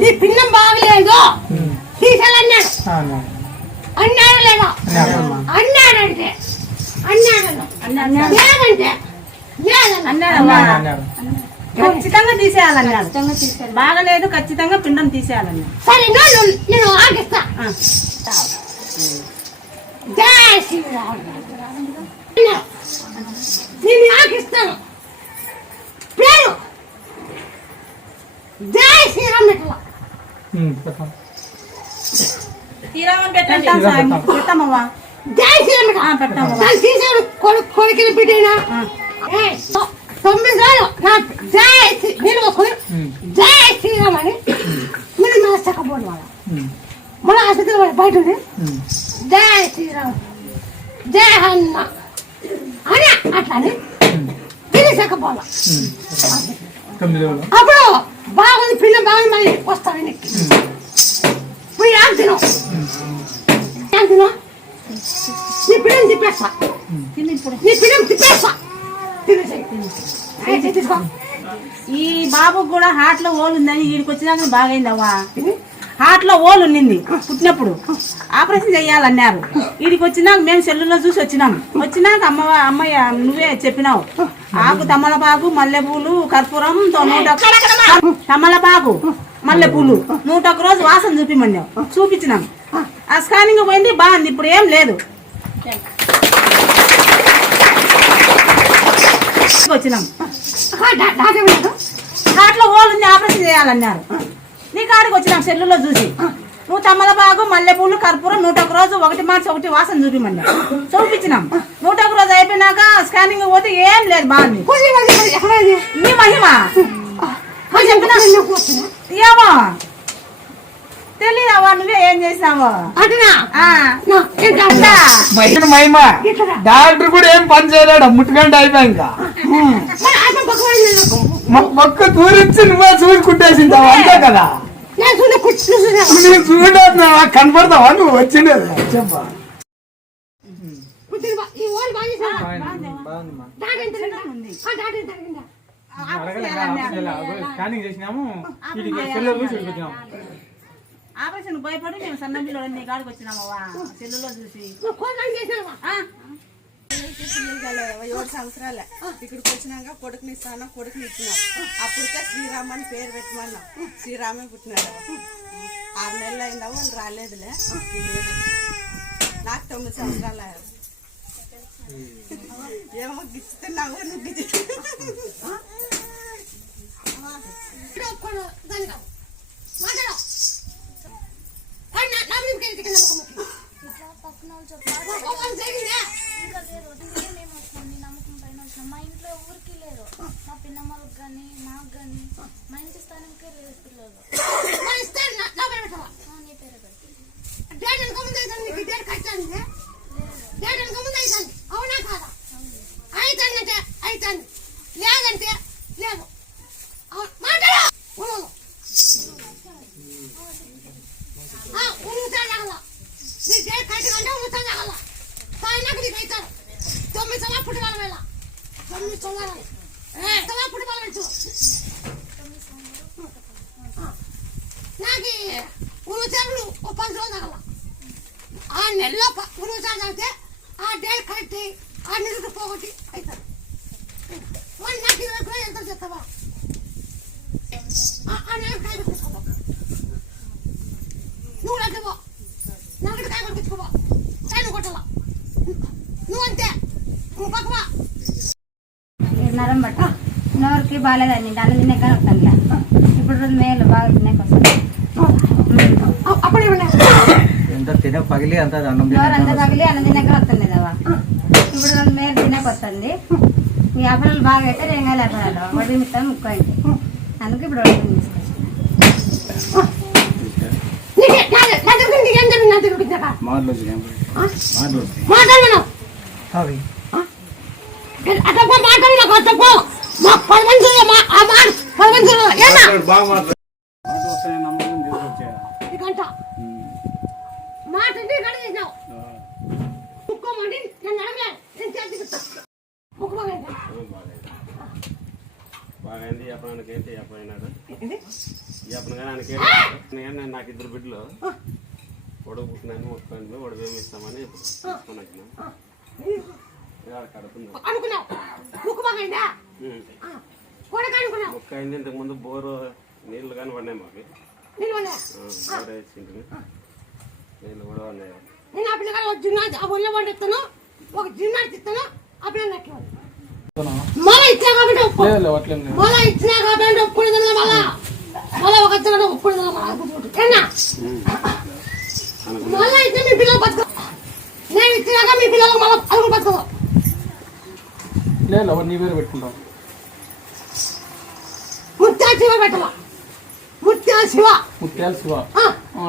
నీ పిన్నం బాగలేదు తీసాలన్నాడు అన్నాడు లేదా. అన్నాడంటే. అన్నాడు. లేదంటే అన్నాడు. ఖచ్చితంగా తీసేయాలన్నాడు. బాగలేదు ఖచ్చితంగా పిండం తీసేయాలన్నాడు. సరే నేను ఆగిస్తా. ఆ. జై శ్రీరామ్. నేను ఆగిస్తాను. పేరు జై శ్రీరామ్ పెట్టాల ఉమ్, పెట్టాం. పెట్టాం సాయం. పెట్టామవ్వా జై శ్రీరామ్ ఆ, పెట్టాల పెట్టామవ్వా దాన్ని తీసాడు కొడుకు కొడుకుని బిడ్డైనా తొమ్మిది రోజులు. నా జై శ్రీ- నేను ఒక జై శ్రీరామ్ అని మీరు వాళ్ళ. ఉమ్, మన ఆసుపత్రి బయట ఉంది. జై శ్రీరామ్. జై హన్న అని అట్లా అని తిరిగి తొమ్మిది రోజులు. అప్పుడు బాగుంది పిల్ల బాగుంది మళ్ళీ వస్తాను వెనక్కి పోయి తిను. తిను. నీ పిల్లని తిప్పేస్తా. నీ పిల్లని తిప్పేస్తా. ఈ బాబుకు కూడా హార్ట్లో ఓలు ఉందని వీడికి వచ్చినాక బాగైంది అవ్వా తిని. హార్ట్లో ఓలు ఉండింది పుట్టినప్పుడు. ఆపరేషన్ చెయ్యాలన్నారు. వీడికి వచ్చినాక మేము సెల్లులో చూసి వచ్చినాం. వచ్చినాక అమ్మ అమ్మయ్య నువ్వే చెప్పినావు. ఆకు తమలపాకు మల్లెపూలు కర్పూరం నూట తమలపాకు మల్లెపూలు. నూట ఒక రోజు వాసన చూపిమన్నావు. చూపించినాం. ఆ స్కానింగ్ పోయింది బాగుంది. ఇప్పుడు ఏం లేదు. వచ్చినాం. హార్ట్లో హోల్ ఉంది ఆపరేషన్ చేయాలన్నారు. నీ కాడికి వచ్చినాం సెల్లులో చూసి. నువ్వు తమ్మలపాకు మల్లెపూలు కర్పూరం నూట ఒక రోజు ఒకటి మార్చి ఒకటి వాసన చూపిమన్నా. చూపించినాం. నూట ఒక రోజు అయిపోయినాక స్కానింగ్ పోతే ఏం లేదు బాగుంది? నీ మహిమ? ఏమో. తెలీదవ్వా నువ్వే ఏం చేసినావో? అటునా? ఆ, నా, ఏంటి అట్లా? మహిమ. డాక్టర్ కూడా ఏం పని చేయలేడు ముట్టుగంట అయిపోయిందా. మొక్క తూరించి నువ్వే చూసి కుట్టేసింటావు అంతే కదా. నేను చూడ కనపడతావా నువ్వు వచ్చిండేది చెప్పా స్కానింగ్ చేసినాము వీటికి ఆపరేషన్ భయపడి మేము సన్నబిల్లు నీ కాడికి వచ్చినామవ్వా సెల్లులో చూసి నువ్వు కోడి ఏడు సంవత్సరాలే. ఇక్కడికి వచ్చినాక కొడుకుని ఇస్తాను కొడుకుని ఇచ్చినాం? అప్పటికే శ్రీరామ్ అని పేరు పెట్టమన్నా. శ్రీరామే పుట్టినాడు. ఆరు నెలలు అయిందాము అని రాలేదులే. నాకు తొమ్మిది సంవత్సరాలు. అయ్యారు ఏమో గిచ్చుతున్నావు నువ్వు గిచ్చు మా ఇంట్లో ఊరికి లేరు మా పిన్నమ్మలకు కానీ మాకు కానీ మా ఇంటి స్థానంకే లేదు పిల్లలు మరి ఇస్తే నా- నా పేరు పెట్టవా? ఆ, నీ పేరే పెట్టి డేట్ వెనక ముందు అవుతుంది, నీకు డేట్ కట్టాలి. డేట్ వెనక ముందు అవుతుంది. అవునా కాదా? అవుతుందంటే అవుతుంది. లేదంటే లేదు. అవును, మాట్లాడు. ఉను. ఆ, ఉనుతా జాగల. నీ డేట్ కట్టుకుంటే ఉనుతా జాగల. పైనకు నీకు అవుతారు. తొమ్మిది సంవత్సరాలు పుట్టి వాళ్ళ వేళ. తొమ్మిది సంవత్సరాలు. ఏ, సంవత్సరాలు పుట్టి వాళ్ళ పెట్టు. నాకు ఉనుచారులు ఓ పది రోజులు తగల ఆ నెలలో ఉనుచారు తాగితే ఆ డేట్ కట్టి ఆ నిరుడు పోగొట్టి అవుతారు మరి నాకు ఇరవై కూడా ఎంత చెప్తావా? ఆ- నెలకు కాయ కొట్టుకోవా నువ్వు నాకు కాయ కొట్టుకోవా కాయను కొట్టాల నువ్వు అంతే. నువ్వు పక్కవా? నరం బట్ట. నోరుకి బాగాలేదండి. అన్నం తిన్నాక వస్తాను ఇప్పుడు మేలు బాగా తిన్నాక వస్తాను ఎంత తిన పగిలి అంత అన్నం తగిలి అన్నం తిన్నాక వస్తుంది కదా. ఇప్పుడు రోజు మేలు తిన్నాక వస్తుంది ఈ అప్పడాలు బాగా అయితే రేంగాలి అప్పడాలు వడ్డీ మిత్తం ముక్కోండి అందుకే ఇప్పుడు వడ్డీ తీసుకొచ్చాను. బాగైంది చెప్పను ఆయనకేంటి చెప్పనాడు చెప్పను కానీ ఆయనకేంటి నేను నాకు ఇద్దరు బిడ్డలు. ఒడుగు పుట్టినాను ఒక పండ్లు ఒడుగు ఏమి ఇస్తామని కడుతున్నాను ముక్క అయింది. ఇంతకుముందు బోరు నీళ్ళు కానీ పడినాయి మాకు. నేను ఆ పిల్లగాడు ఒక జిన్నా ఆ ఒళ్ళో వండిస్తాను ఒక జిన్నా ఇస్తాను ఆ పిల్లలు నెక్కి మళ్ళీ ఇచ్చా కాబట్టి ఒప్పు మళ్ళీ ఇచ్చినా కాబట్టి ఒప్పుడు మళ్ళా. మళ్ళీ ఒక ఇచ్చిన ఒప్పుడు ఏనా మళ్ళీ ఇస్తే మీ పిల్లలు బతక నేను ఇచ్చినాక మీ పిల్లలు మళ్ళీ అడుగు బతకదు లేదు నీ పేరు పెట్టుకుంటాం. ముత్యా శివ పెట్టాల ముత్యా శివ. ముత్యాల శివ.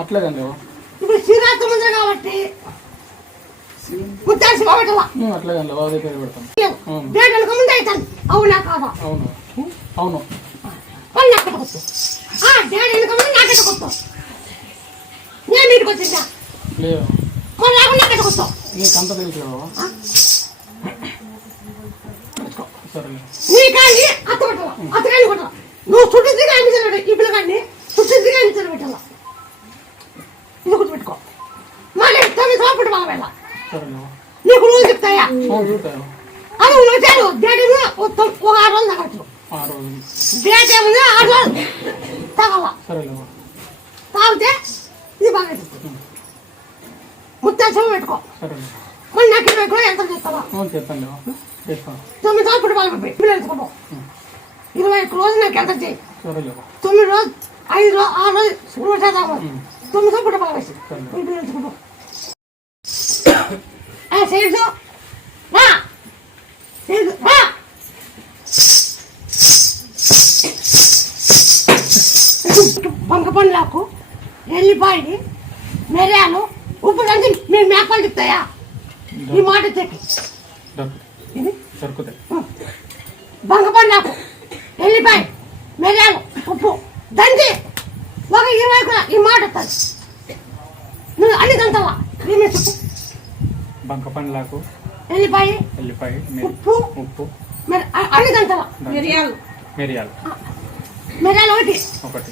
అట్లేదండి. ఇప్పుడు శివరాత్రి ముందు కాబట్టి ఉద్దాసి పోవటవా అట్లా లావాదేవీ పేరు ముందు అవుతాను. అవునా కావా అవును. అవును. వాళ్ళు ఆ డేడలకు ముందు నేను నీటికి వచ్చిందా? లేదు వాళ్ళు నాకు నాకెట కొత్త నీకు అంత తెలుసు పెట్టాలా నువ్వు చుట్టింది కానీ ఇప్పుడు కానీ చుట్టింది కానీ చదివెట్టాలా నీకు రోజు చెప్తాయా అది నువ్వు వచ్చారు డేట్ ఏమో ఒక ఆరు రోజులు తగ్గట్టు డేట్ ఏముంది ఆరు రోజులు తగల తాగితే ఇది బాగా ముత్తాసం పెట్టుకో మళ్ళీ నాకు ఇరవై కూడా ఎంత చేస్తావా తొమ్మిది రోజులు పుట్టిన ఎత్తుకోపో ఇరవై ఒక్క రోజులు నాకు ఎంత చేయి తొమ్మిది రోజులు ఐదు రోజు ఆరు రోజులు తొమ్మిది రోజులు పుట్టిన బాగా ఎత్తుకోపో బంక పండ్లకు ఎల్లిపాయి మిరియాలు ఉప్పు దంచి మీరు మేకలు చెప్తాయా ఈ మాట చెప్పి. దొరుకుతాయి బంక పండ్లకు ఎల్లిపాయ మిరియాలు ఉప్పు దంచి. ఒక ఇరవై కూడా ఈ మాట నువ్వు అన్ని దంతవా ఏమే చెప్పు. బంక పండ్లకు ఎల్లిపాయ ఎల్లిపాయ మిరి- ఉప్పు ఉప్పు. అన్ని దంతావా మిరియాలు. మిరియాలు. మిరియాలు ఒకటి ఒకటి.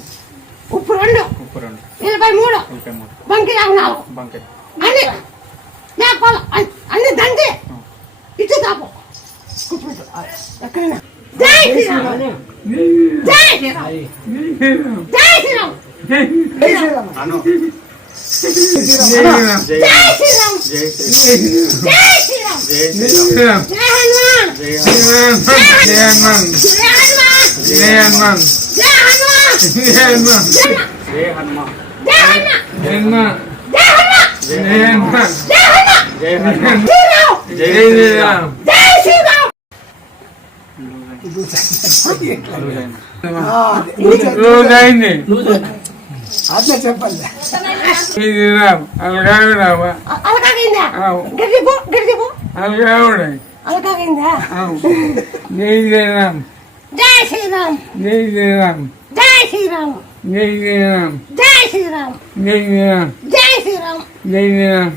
ఉప్పు రెండు ఉప్పు రెండు. ఎల్లిపాయ మూడు ఎల్లిపాయ మూడు. బంకి నాకు నాలుగు. బంక. అన్ని మేకపాలు అన్ని- అన్ని దంచి ఇచ్చి తాపు. ఎక్కడైనా. జై శ్రీరామ్. జై శ్రీరామ్. జై శ్రీరామ్. అను జై శ్రీరామ్. లూజ్ అయింది లూజ్ అయింది జై శ్రీరామ్ జై శ్రీరామ్. జై శ్రీరామ్. జై శ్రీరామ్. జై శ్రీరామ్. జై శ్రీరామ్. జై శ్రీరామ్. జై శ్రీరామ్. జై శ్రీరామ్. జై శ్రీరామ్.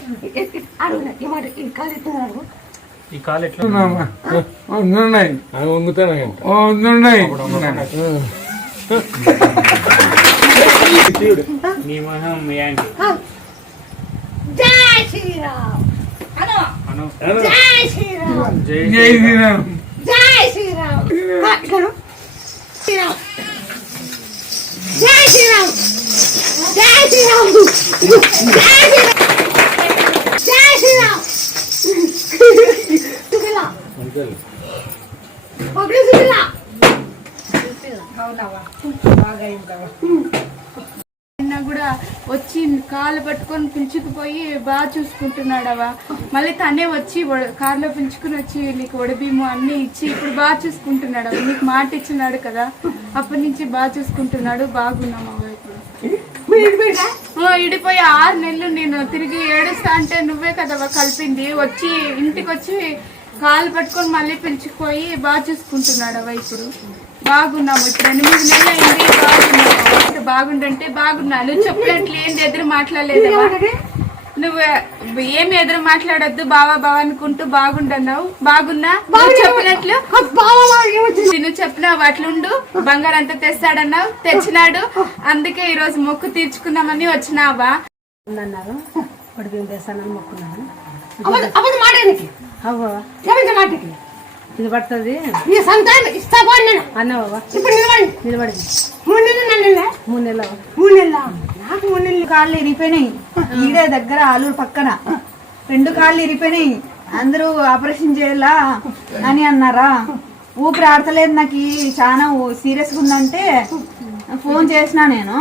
ఈ కాలు ఎట్లా ఉన్నాయి. అవి వంగుతాయి వంగున్నాయి నీ మొహం ఆంటీ జై శ్రీరామ్. జై శ్రీరామ్. జై శ్రీరామ్ జై శ్రీరామ్ ఆ, ఇక్కడ శ్రీరామ్. జై శ్రీరామ్. జై శ్రీరామ్. జై శ్రీరామ్. జై శ్రీరామ్ తుగిలా ఒకటి తుగిలా నిన్న కూడా వచ్చి కాళ్ళు పిలుచుకుపోయి బాగా చూసుకుంటున్నాడవా. మళ్ళీ తనే వచ్చి ఒడ- కారులో పిలుచుకుని వచ్చి నీకు వడబీము అన్ని ఇచ్చి ఇప్పుడు బాగా చూసుకుంటున్నాడు నీకు మాట ఇచ్చినాడు కదా అప్పటి నుంచి బాగా చూసుకుంటున్నాడు బాగున్నాం అవ్వ ఇప్పుడు. ఇడిపోయి ఆరు నెలలు నేను తిరిగి ఏడుస్తా అంటే నువ్వే కదవా కలిపింది. వచ్చి ఇంటికి వచ్చి కాలు పట్టుకొని మళ్ళీ పిలిచిపోయి బాగా చూసుకుంటున్నాడు అవ్వ ఇప్పుడు. బాగున్నాము. ఇప్పుడు ఎనిమిది నెలలు అయింది. బాగున్నాము బాగుండంటే బాగున్నాను. చెప్పినట్లు ఏంది ఎదురు మాట్లాడలేదవా నువ్వు ఏమి ఎదురు మాట్లాడొద్దు. బావా బావా అనుకుంటూ బాగుంటున్నావు బాగున్నా? నువ్వు చెప్పినట్లు? నువ్వు చెప్పినావు అట్లుండు. బంగారం అంతా తెస్తాడన్నావు. తెచ్చినాడు. అందుకే ఈ రోజు మొక్కు తీర్చుకుందామని వచ్చినావా? అన్నారు. తెస్తానని మొక్కున్నాను. మాటకి? ఇది పడుతుంది ఈ సంతానం ఇస్తా పోయి నేను? అన్నావా? ఇప్పుడు నిలబడి. నిలబడింది. మూడు నెలలు నెలలే మూడు నెలలు? మూడు నెలల? నాకు మూడు నెలలు కాళ్ళు ఇరిగిపోయినాయి ఈడే దగ్గర ఆలూరు పక్కన. రెండు కాళ్ళు ఇరిగిపోయినాయి అందరూ ఆపరేషన్ చేయాలా అని అన్నారా? ఊపిరి ఆడతలేదు నాకు చాలా సీరియస్గా ఉందంటే ఫోన్ చేసిన నేను.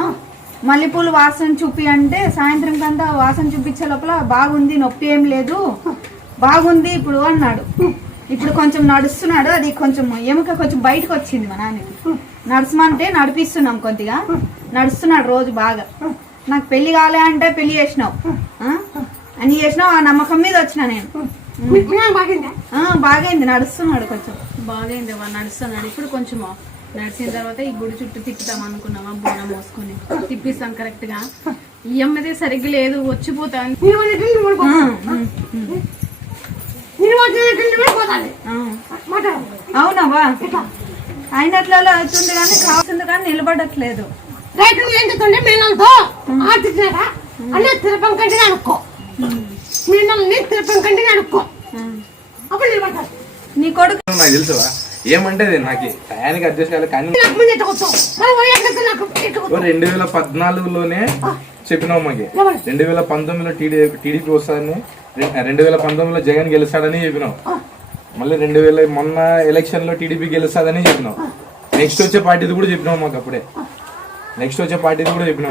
మల్లెపూలు వాసన చూపి అంటే సాయంత్రం కంతా వాసన చూపించే లోపల బాగుంది నొప్పి ఏం లేదు. బాగుంది ఇప్పుడు అన్నాడు. ఇప్పుడు కొంచెం నడుస్తున్నాడు అది కొంచెం ఎముక కొంచెం బయటకు వచ్చింది మా నాన్నకి. నడుచమంటే నడిపిస్తున్నాం కొద్దిగా. నడుస్తున్నాడు రోజు బాగా. నాకు పెళ్ళి కాలే అంటే పెళ్ళి చేసినావు. ఆ? అన్ని చేసినావు ఆ నమ్మకం మీద వచ్చిన నేను. బాగిందా? ఆ, బాగైంది నడుస్తున్నాడు కొంచెం. బాగైంది నడుస్తున్నాడు. ఇప్పుడు కొంచెం నడిచిన తర్వాత ఈ గుడి చుట్టూ తిప్పుతాం అనుకున్నామా బోనం మోసుకొని. తిప్పిస్తాం కరెక్ట్గా. ఈ అమ్మదే సరిగ్గా లేదు వచ్చిపోతాను అవునవ్వా? అయినట్లు అవుతుంది కానీ కావాల్సింది కానీ నిలబడట్లేదు. ఆడుతున్నారా? తిరపం కంటే అనుకో మీనల్ని తిరపం కంటే అనుకో అప్పుడు నిలబడతారు. నీ కొడుకు నాకు తెలుసువా ఏమంటే నాకు? టయానికి అడ్జస్ట్ కాలేదు కానీ రెండు వేల పద్నాలుగులోనే చెప్పినావు మాకి. రెండు వేల పంతొమ్మిదిలో టీడీ టీడీపీ వస్తుందని రె- రెండు వేల పంతొమ్మిదిలో జగన్ గెలుస్తాడని చెప్పినావు మళ్ళీ రెండు వేల మొన్న ఎలక్షన్లో టీడీపీ గెలుస్తాడని చెప్పినావు నెక్స్ట్ వచ్చే పార్టీది కూడా చెప్పినావు మాకు అప్పుడే నెక్స్ట్ వచ్చే పార్టీది కూడా చెప్పను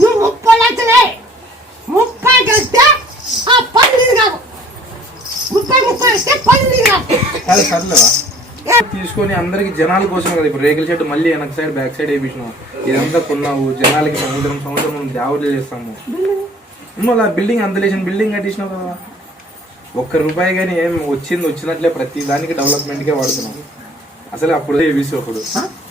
నువ్వు ముప్పై లక్షలే ముప్పై వస్తే ఆ పది నీది కాదు ముప్పై ముప్పై వస్తే పది నీది కాదు కాదు సర్లేవా తీసుకొని అందరికి జనాల కోసం కదా ఇప్పుడు రేకుల చెట్టు మళ్ళీ వెనక సైడ్ బ్యాక్ సైడ్ వేయించినావు ఇదంతా కొన్నావు జనాలకి సంవత్సరం సంవత్సరం మనం జాబులు చేస్తాము. మళ్ళీ బిల్డింగ్ అంత లేచిన బిల్డింగ్ కట్టించినావు కదా. ఒక్క రూపాయి కానీ ఏం వచ్చింది వచ్చినట్లే ప్రతి దానికి డెవలప్మెంట్ కే వాడుతున్నాం. అసలు అప్పుడు ఏబీసీ ఒకడు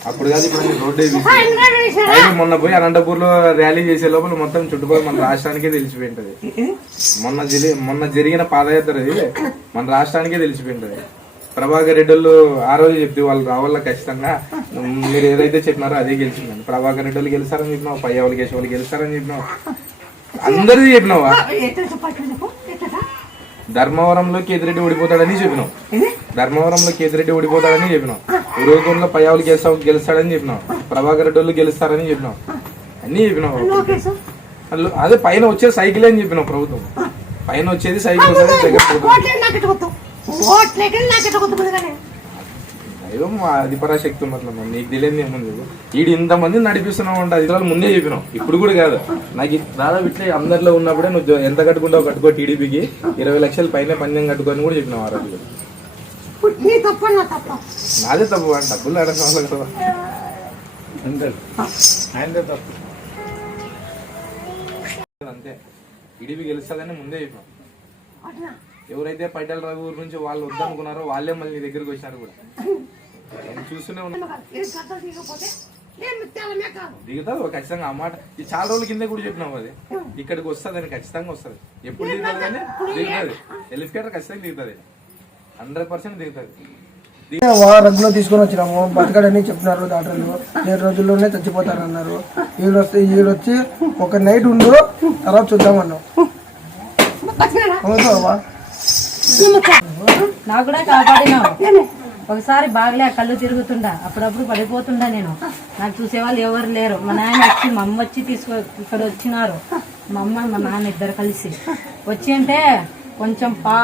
అప్పుడు కాదు ఇప్పుడు రోడ్డు ఏబీసీ మొన్న పోయి అనంతపూర్లో ర్యాలీ చేసే లోపల మొత్తం చుట్టుపక్కల మన రాష్ట్రానికే తెలిసిపోయింటది. మొన్న మొన్న జరిగిన పాదయాత్ర మన రాష్ట్రానికే తెలిసిపోయింటది. ప్రభాకర్ రెడ్డి వాళ్ళు ఆ రోజు చెప్తే వాళ్ళు రావాల ఖచ్చితంగా. మీరు ఏదైతే చెప్పినారో అదే గెలిచిందండి. ప్రభాకర్ రెడ్డి వాళ్ళు గెలుస్తారని చెప్పినావు పయ్య వాళ్ళు కేసు వాళ్ళు గెలుస్తారని చెప్పినావు. అందరిది చెప్పినావా? ధర్మవరంలో కేతిరెడ్డి ఓడిపోతాడని చెప్పినావు. ధర్మవరంలో కేతిరెడ్డి ఓడిపోతాడని చెప్పినావు. ఉరువకొండలో పయ్యావులు గెలుస్తా గెలుస్తాడని చెప్పినావు. ప్రభాకర్ రెడ్డి వాళ్ళు గెలుస్తారని చెప్పినావు. అన్ని చెప్పినావు. అదే పైన వచ్చే సైకిల్ అని చెప్పినావు ప్రభుత్వం. పైన వచ్చేది సైకిల్ దగ్గర ఓట్లేదు నాకు ఎట్టుకోవద్దు ఓట్లేక నాకు ఎట్టుకోవద్దు ముందుగానే దైవం అది పరాశక్తి ఉన్నట్లు మనం నీకు తెలియదు ఏముంది ఈడు ఇంతమంది నడిపిస్తున్నావు అంటే అది వాళ్ళు ముందే చెప్పినావు. ఇప్పుడు కూడా కాదు. నాకు దాదాపు ఇట్లే అందరిలో ఉన్నప్పుడే నువ్వు ఎంత కట్టుకుంటావు కట్టుకో టీడీపీకి. ఇరవై లక్షల పైన పందెం కట్టుకొని కూడా చెప్పినావు ఆ రోజు. నాదే తప్పు అని డబ్బులు కదా ఆయనదే తప్పు. అంతే. టీడీపీ గెలుస్తుందని ముందే చెప్పినాం అట్లా. ఎవరైతే పైటల రవి ఊరు నుంచి వాళ్ళు వద్దనుకున్నారో వాళ్ళే మళ్ళీ నీ దగ్గరికి వచ్చినారు కూడా. నేను చూస్తూనే ఉన్నా. ఇది కథలు తీయకపోతే ఏం తెల్లమే కాదు దిగుతుంది ఒక ఖచ్చితంగా ఆ మాట. ఈ చాలా రోజుల కింద కూడా చెప్పినావు అది. ఇక్కడికి వస్తుంది అని ఖచ్చితంగా వస్తుంది. ఎప్పుడు దిగుతుంది కానీ దిగుతుంది. ఎలిఫికేటర్ ఖచ్చితంగా దిగుతుంది. హండ్రెడ్ పర్సెంట్ దిగుతుంది. రగ్గులో తీసుకొని వచ్చినాము. బతకడని చెప్తున్నారు డాక్టర్లు. ఏడు రోజుల్లోనే చచ్చిపోతారన్నారు. వీళ్ళు వస్తే వీళ్ళు వచ్చి ఒక నైట్ ఉండు తర్వాత చూద్దామన్నాం. అవుతావా నాకు కూడా కాపాడినావు. ఒకసారి బాగలే కళ్ళు తిరుగుతుండా. అప్పుడప్పుడు పడిపోతుండా నేను. నాకు చూసేవాళ్ళు ఎవరు లేరు. మా నాయన వచ్చి మా అమ్మ వచ్చి తీసుకో ఇక్కడ వచ్చినారు. మా అమ్మ మా నాన్న ఇద్దరు కలిసి. వచ్చి అంటే కొంచెం పా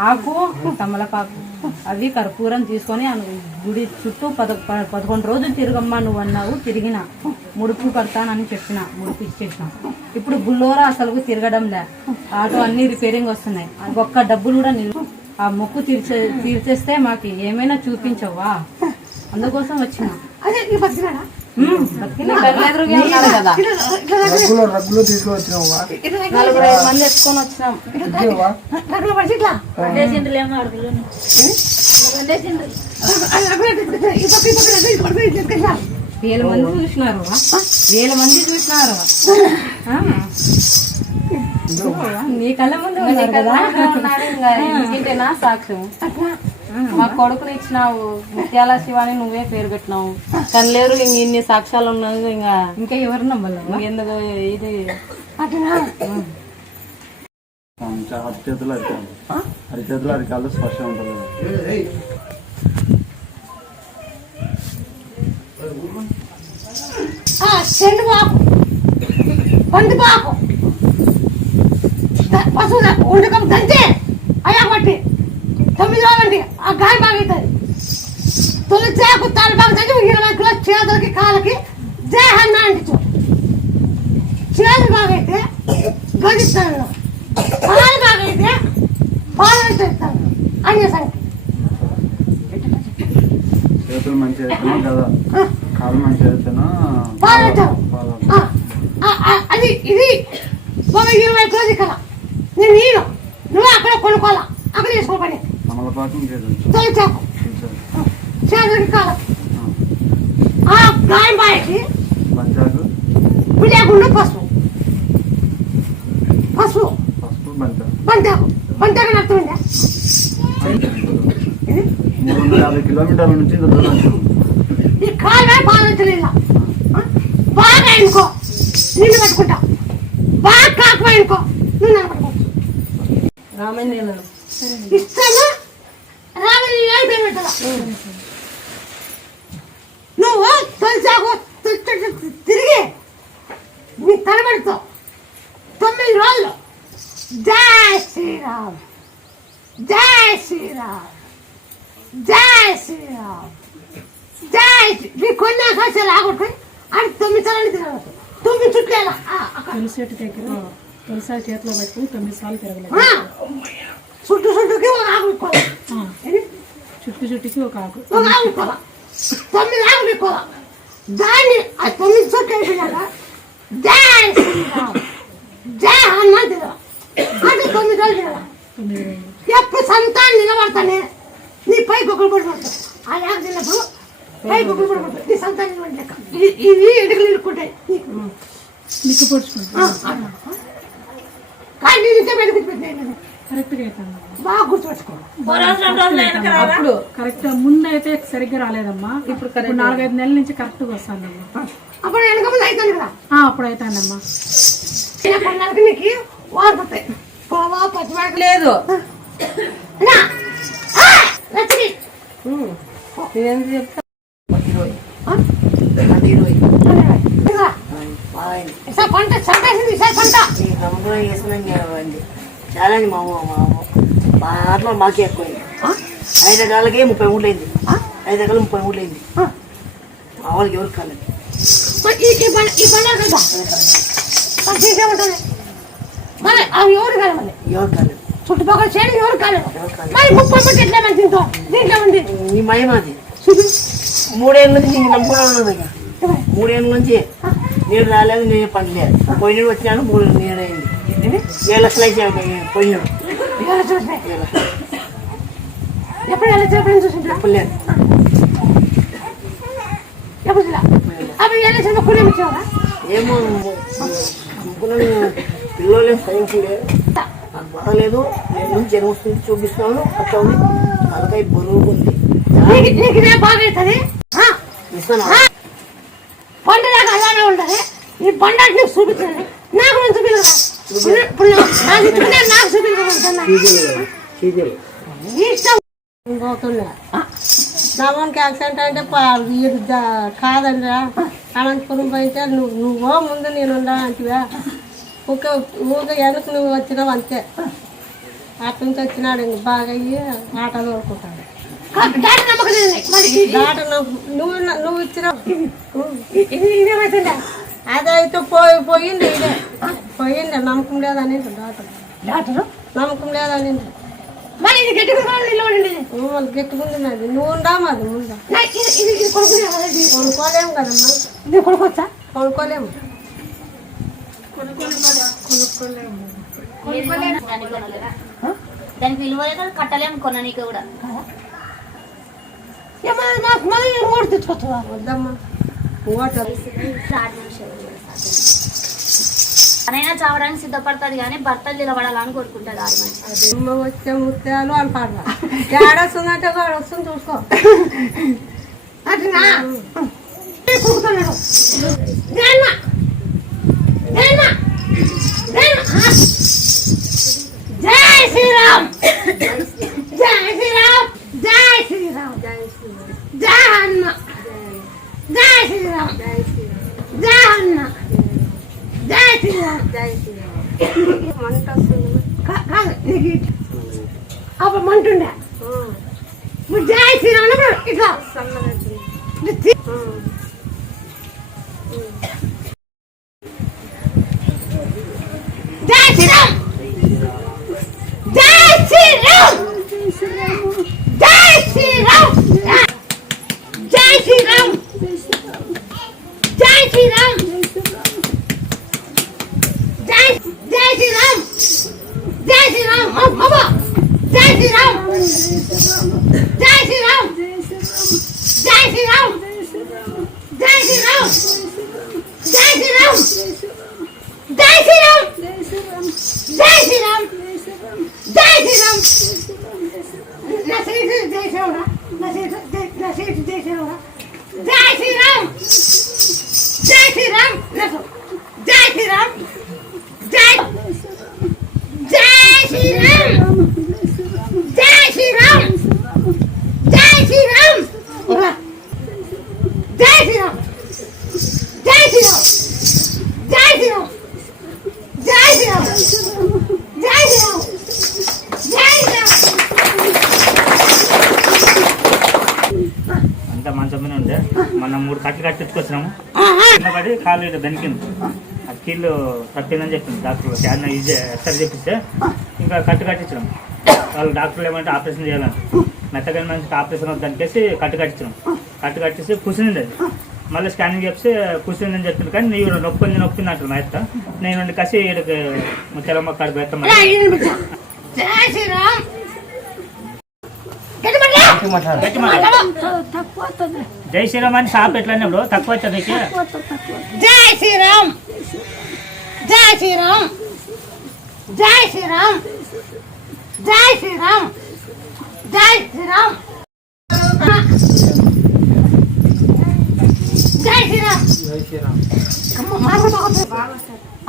ఆకు తమలపాకు అవి కర్పూరం తీసుకొని గుడి చుట్టూ పద ప- పదకొండు రోజులు తిరగమ్మా నువ్వు అన్నావు తిరిగిన. ముడుపు కడతానని చెప్పిన ముడుపు ఇచ్చేసిన. ఇప్పుడు బుల్లోరా అసలు తిరగడం లే. ఆటో అన్ని రిపేరింగ్ వస్తున్నాయి. ఒక్క డబ్బులు కూడా నిల్వ ఆ మొక్కు తీర్చే తీర్చేస్తే మాకు ఏమైనా చూపించవా అందుకోసం వచ్చిన. రగ్గులో రగ్గులో నలుగురు ఐదు మంది ఎత్తుకొని వచ్చినాం ఎత్తుకెళ్ళా. వేల మంది చూసినారు. వేల మంది చూసినారు. నీ కళ్ళ ముందు సాక్ష్యం? మా కొడుకుని ఇచ్చినావు. ముత్యాల శివాని నువ్వే పేరు పెట్టినావు. కానీ లేరు ఇంక ఇన్ని సాక్ష్యాలు ఉన్నాయి ఇంకా ఇంకా ఎవరు నమ్మాలి ఎందుకు ఇది? అరిచేతులు అరికాలు అరిచేతులు అరికాలు స్పర్శ ఉంటుంది. ఆ చెండు బాకు పంది బాకు ద- పశువు ఉండకం దంచే అయ్యా పట్టి. తొమ్మిది రోజులండి ఆ గాయ బాగా అవుతుంది తొలి చేకు తాడు బాగా దంచి ఇరవై కిలో చేతులకి కాళ్ళకి జయ హన్న అంటించు చేతులు బాగా అయితే గడిస్తాను కాలు బాగా అయితే పాలు తెస్తాను అన్య సంగతి. చేతులు అయితేనో కదా కాలు పాలు పాలు. అది ఇది ఒక ఇరవై రోజు కదా నేను నేను. నువ్వు అక్కడ కొనుక్కోవాలా? అక్కడ తీసుకో గాయం బంచాకు పిల్లకుండా పసుపు. పసుపు. బంతాకు నడుతుండే ఇది? మూడు వందల యాభై కిలోమీటర్ల నుంచి. ఈ బాగా ఎన్నుకో నిన్ను పట్టుకుంటా. బాగా కాకపోయి నువ్వు నన్ను రామయ్య ఇస్తాను పెట్టదా నువ్వు తొలిసాకు తిరిగి నీ తలబెడతావు తొమ్మిది రోజులు. జై శ్రీరామ్. జై శ్రీరామ్. జై శ్రీరామ్. జై నీ కొన్ని ఆకాశాలు ఆగొట్టుకుని అది తొమ్మిది సార్లు తిరగదు తొమ్మిది చుట్టూ అక్కడ. తులసిటి దగ్గర తులసారి చేతిలో పెట్టుకుని తొమ్మిది సార్లు తిరగలేదు. చుట్టూ చుట్టూకి ఏంటి? చుట్టు చుట్టుకి ఒక ఆకు ఒక ఆగుకోవాలి తొమ్మిది ఆకులు ఎక్కువ దాన్ని ఆ తొమ్మిది చుట్టూ శ్రీరామ్. జై హనుమాన్ తిరగ అంటే తొమ్మిది రోజులు రోజులు. ఎప్పుడు సంతానం నిలబడతానే? నీ పై కుక్కలు పడిపోతాయి ఆ లేక తిన్నప్పుడు పై కుక్కలు పడిపోతాయి నీ సంతానం నిలబడలేక ఇది ఎడుకలు ఇరుక్కుంటాయి. నీకు పొడుచుకుంటా. కానీ వెనుక పెట్టినాను కరెక్ట్గా అవుతుంది బాగా గుర్తుపెట్టుకో అప్పుడు కరెక్ట్ ముందు అయితే సరిగ్గా రాలేదమ్మా. ఇప్పుడు నాలుగైదు నెలల నుంచి కరెక్ట్గా వస్తానమ్మా అప్పుడు వెనక ముందు అవుతాను కదా. ఆ, అప్పుడు అవుతానమ్మా నీకు వాడుతాయి లేదు. నేనేం చెప్తా? పంట పంట. చాలా మా మా ఆటలో మాకే ఎక్కువైంది. ఐదు ఎకరాలకే ముప్పై మూడు అయింది ఐదు ఎకరాలు ముప్పై మూడు అయింది మా వాళ్ళకి ఎవరికి కాలేదు. ఎవరు కాలేదు చుట్టుపక్కల చేయడం ఎవరు కాలేదు? మరి ముప్పై పంట ఎట్లా మంది తింటాం? దీంట్లో ఉంది మయమాది చూపి మూడేళ్ళ నుంచి నీకు నమ్ముకునే ఉన్నది ఇక. మూడేళ్ళ నుంచి నీరు రాలేదు నేను పండలేదు. పోయినడు వచ్చినాను మూడు నీరు అయింది. ఏడు లక్షలు అయితే పోయినాడు ఎవరు చూసినా ఎప్పుడు ఎలా చెప్పని చూసింటా ఎప్పుడు అవి ఎలా చెప్పిన కూలి ఇచ్చావా ఏమో పిల్లలు సైన్స్లే నాకు బాగలేదు. నేను నుంచి జనం వస్తుంది చూపిస్తున్నాను. అట్లా ఉంది. తలకాయ బరువు ఉంది. నీకు నీకు ఇదే బాగా అవుతుంది? ఇస్తాను? పంట దాకా అలానే ఉండాలి ఈ పంట నీకు చూపించాలి నాకు నేను చూపించరా ఇప్పుడు నాకు ఇచ్చుకునే నాకు చూపించగలుగుతున్నా చీజలు ఇష్టం పోతున్నా నవ్వనికి యాక్సిడెంట్ అంటే కాదండి అనంతపురం పోయితే నువ్వు నువ్వో ముందు నేను ఉండాలంటివా ఒక ఊరికే వెనక నువ్వు వచ్చినావు అంతే అటు నుంచి వచ్చినాడు ఇంక బాగా అయ్యి ఆట తోడుకుంటాడు దాని నమ్మకం లేదు మరి ఇది- దాట నువ్వు నువ్వు ఇచ్చినావు అదైతే పోయి పోయింది ఇదే పోయింది నమ్మకం లేదని డాక్టర్. డాక్టర్? నమ్మకం లేదని మరి ఇది నువ్వు ముందా నా ఇది కొనుక్కోలేము కదమ్మా. కొనుక్కోవచ్చా? కొనుక్కోలేము. దానికి విలువ లేదు కట్టలేము కొననీకి కూడా. తెచ్చుకోవచ్చా వద్దమ్మా. తనైనా చావడానికి సిద్ధపడుతుంది కానీ భర్తలు నిలబడాలని కోరుకుంటుంది ఆరు వచ్చే ముత్యాలు అంటారు. ఏడొస్తుందంటే వాడు వస్తుంది చూసుకో. అట్లా దేన్న జై శ్రీరామ్ జై శ్రీరామ్ జై శ్రీరామ్. జై హనుమ జై శ్రీరామ్. జై Hanuma That's enough. That's enough. That's enough. That's enough. That's enough. That's enough. That's enough. That's enough. That's enough. That's enough. That's enough. That's enough. That's enough. That's enough. That's enough. That's enough. That's enough. That's enough. జై శ్రీరామ్ అబ్బా జై శ్రీరామ్ జై శ్రీరామ్ జై శ్రీరామ్ జై శ్రీరామ్ జై శ్రీరామ్ జై శ్రీరామ్ జై శ్రీరామ్ జై శ్రీరామ్ నా శ్రీరామ్ జై శ్రీరామ్ నా శ్రీరామ్ నా శ్రీరామ్ జై శ్రీరామ్ జై శ్రీరామ్ జై మంచం మీద ఉండే. మనం మూడు కట్లు కట్టించుకొచ్చినాము పడి కాలు ఇట్లా దనికింది ఆ కీళ్ళు తప్పిందని చెప్పింది డాక్టర్ క్యాన్ ఈజీ ఎక్స్రే చేపిస్తే కట్టు కట్టించడం వాళ్ళు డాక్టర్లు ఏమంటే ఆపరేషన్ చేయాలంట మెత్తగా మంచి ఆపరేషన్ దానికేసి కట్టు కట్టించడం కట్టు కట్టేసి కూర్చునింది అది. మళ్ళీ స్కానింగ్ చేస్తే కూర్చుందని చెప్పింది కానీ నీవు నొప్పింది నొప్పింది అంటారు మా అత్త. నేను కసి ఈడకి తెలమ్మ ఈయన పిలిచా. జై శ్రీరామ్ అని షాప్ ఎట్లా అన్నప్పుడు తక్కువ వచ్చా నీకు జై శ్రీరామ్. జై శ్రీరామ్. జై శ్రీరామ్. జై శ్రీరామ్. జై శ్రీరామ్. జై శ్రీరామ్. అమ్మ మాట్లాడదు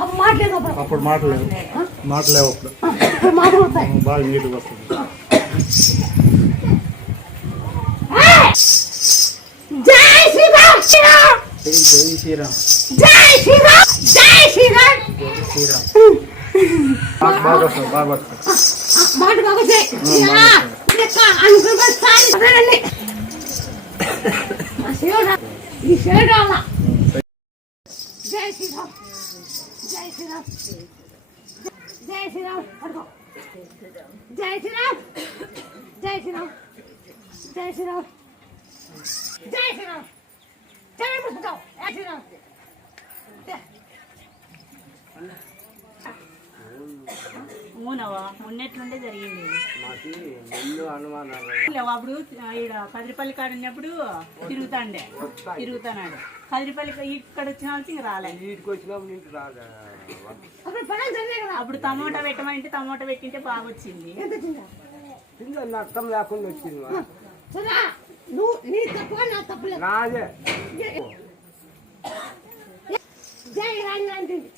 అమ్మ మాట్లాడదు అప్పుడు. మాటలేవు మాటలేవు అప్పుడు. మాట్లాడతాయి బాగా నీట్గా వస్తుంది. జై శ్రీరామ్ శ్రీరామ్. జై శ్రీరామ్. జై శ్రీరామ్ జై శ్రీరామ్. శ్రీరామ్. బాగా బాగా జై శ్రీరామ్ జై శ్రీరామ్ జై శ్రీరామ్ అడుగు. జై శ్రీరామ్ జై శ్రీరామ్ జై శ్రీరామ్ జై శ్రీరామ్. జై పుట్టుకో జై శ్రీరామ్. అవునవా మొన్నట్లుండే జరిగింది. అప్పుడు ఈడ కదిరిపల్లి కాడ ఉన్నప్పుడు తిరుగుతాండే. తిరుగుతానాడు. కదిరిపల్లి ఇక్కడ వచ్చిన ఇంకా రాలేదు అప్పుడు టమోటా పెట్టమంటే టమోటా పెట్టింటే బాగా వచ్చింది. అర్థం లేకుండా వచ్చింది రాజే జై రాంగ్ అంటుంది.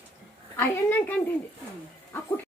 అయ్యన్నాకంటుంది เอาขุด